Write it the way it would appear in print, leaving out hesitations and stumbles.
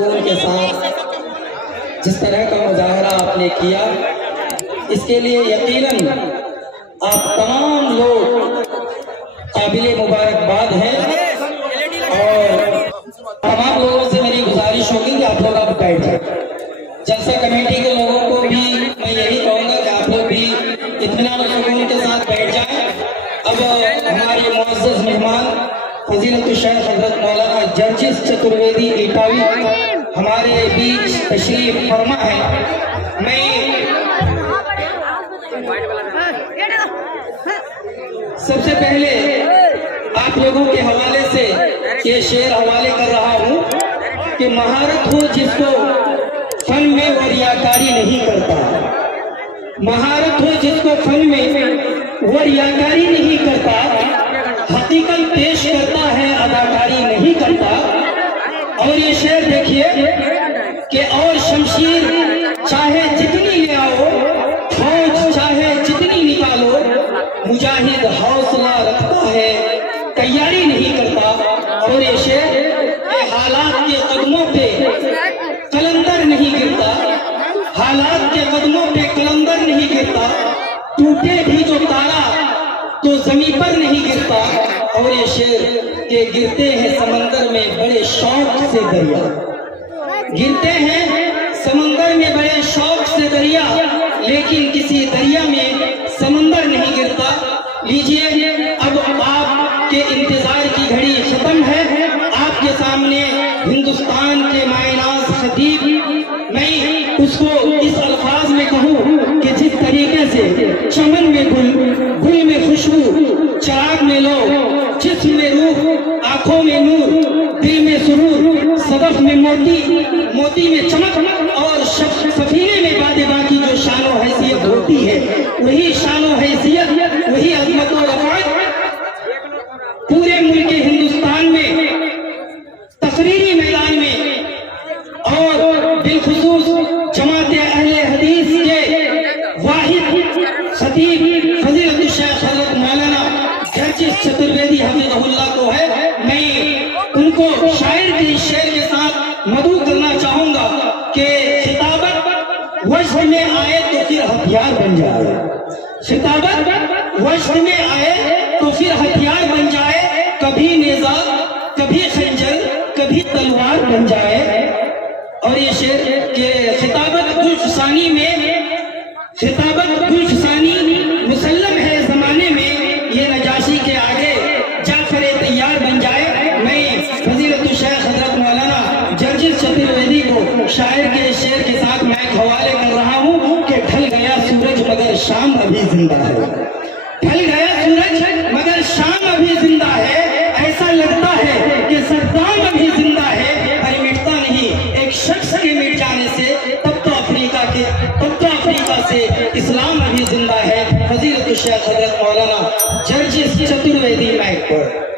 सुकून के साथ जिस तरह का मुजाहरा आपने किया, इसके लिए यकीनन आप तमाम लोग काबिले मुबारकबाद हैं। और तमाम लोगों से मेरी गुजारिश होगी कि आप लोग अब बैठ जाए। जलसा कमेटी के लोगों को भी मैं यही कहूँगा कि आप लोग भी इत्मीनान और सुकून के साथ बैठ जाएं। अब हमारे मुअज़्ज़ज़ मेहमान फजीलतुल शेख हज़रत मौलाना जर्जिस चतुर्वेदी इटावी हमारे बीच तशरीफ फरमा है। मैं सबसे पहले आप लोगों के हवाले से ये शेर हवाले कर रहा हूँ कि महारत हो जिसको फन में वो रियाकारी नहीं करता, महारत हो जिसको फन में वो रियाकारी नहीं करता, हकीकत पेश करता है अदाकारी नहीं करता। और ये शेर देखिए कि और शमशीर चाहे जितनी ले आओ, फौज चाहे जितनी निकालो, मुजाहिद हौसला रखता है तैयारी नहीं करता। और ये शेर के हालात के कदमों पे कलंदर नहीं गिरता, हालात के कदमों पे कलंदर नहीं गिरता, टूटे भी जो तारा तो जमीन पर नहीं गिरता। और ये शेर के गिरते हैं समंदर में बड़े शौक से दरिया, गिरते हैं समंदर में बड़े शौक से दरिया, लेकिन किसी दरिया में समंदर नहीं गिरता। लीजिए अब आपके इंतजार की घड़ी खत्म है। आपके सामने हिंदुस्तान के मायनाज खतीब, मैं उसको इस अल्फाज में कहूँ कि जिस तरीके से चमन में गुल, गुल में खुशबू, चाक में लो, जिस्म में रूह, आंखों में नूर, दिल में सुरूर, सदफ में मोती, मोती में चमक, और सफीने में बादे बाकी जो शानो हैसियत होती है, वही शानो हैसियत, वही अजमत और रफ़ात पूरे मुल्क हिंदुस्तान में तकरीरी मैदान में और बिलखुसूस जमात अहले हदीस के वाहिद खतीब फजीलतुल शेख हज़रत मौलाना जर्जिस चतुर्वेदी हफिज़हुल्लाह को है। मैं उनको शायर के शेर के साथ मदऊ करना चाहूंगा कि खिताबत वज्र में आए तो फिर हथियार बन जाए, खिताबत वज्र में आए तो फिर हथियार बन जाए, कभी नेज़ा कभी खंजर कभी तलवार बन जाए। और ये शेर के खिताबत गुलफसानी में, खिताबत गुलफसानी मुसल्लम है जमाने में, ये नजाशी के आगे जाफर तैयार बन जाए। मैं फजीलतुल शेख हज़रत मौलाना जर्जिस चतुर्वेदी को शायर के शेर के साथ मैं हवाले कर रहा हूँ कि ढल गया सूरज मगर शाम अभी जिंदा है, ढल गया सूरज मगर शाम अभी जिंदा है, ऐसा लगता है कि सद्दाम अभी जिंदा है, पर मिटता नहीं एक शख्स के मिट जाने से, तब तो अफ्रीका से इस्लाम अभी जिंदा है। फजीलतुल शेख हज़रत मौलाना जर्जिस चतुर्वेदी माइक पर।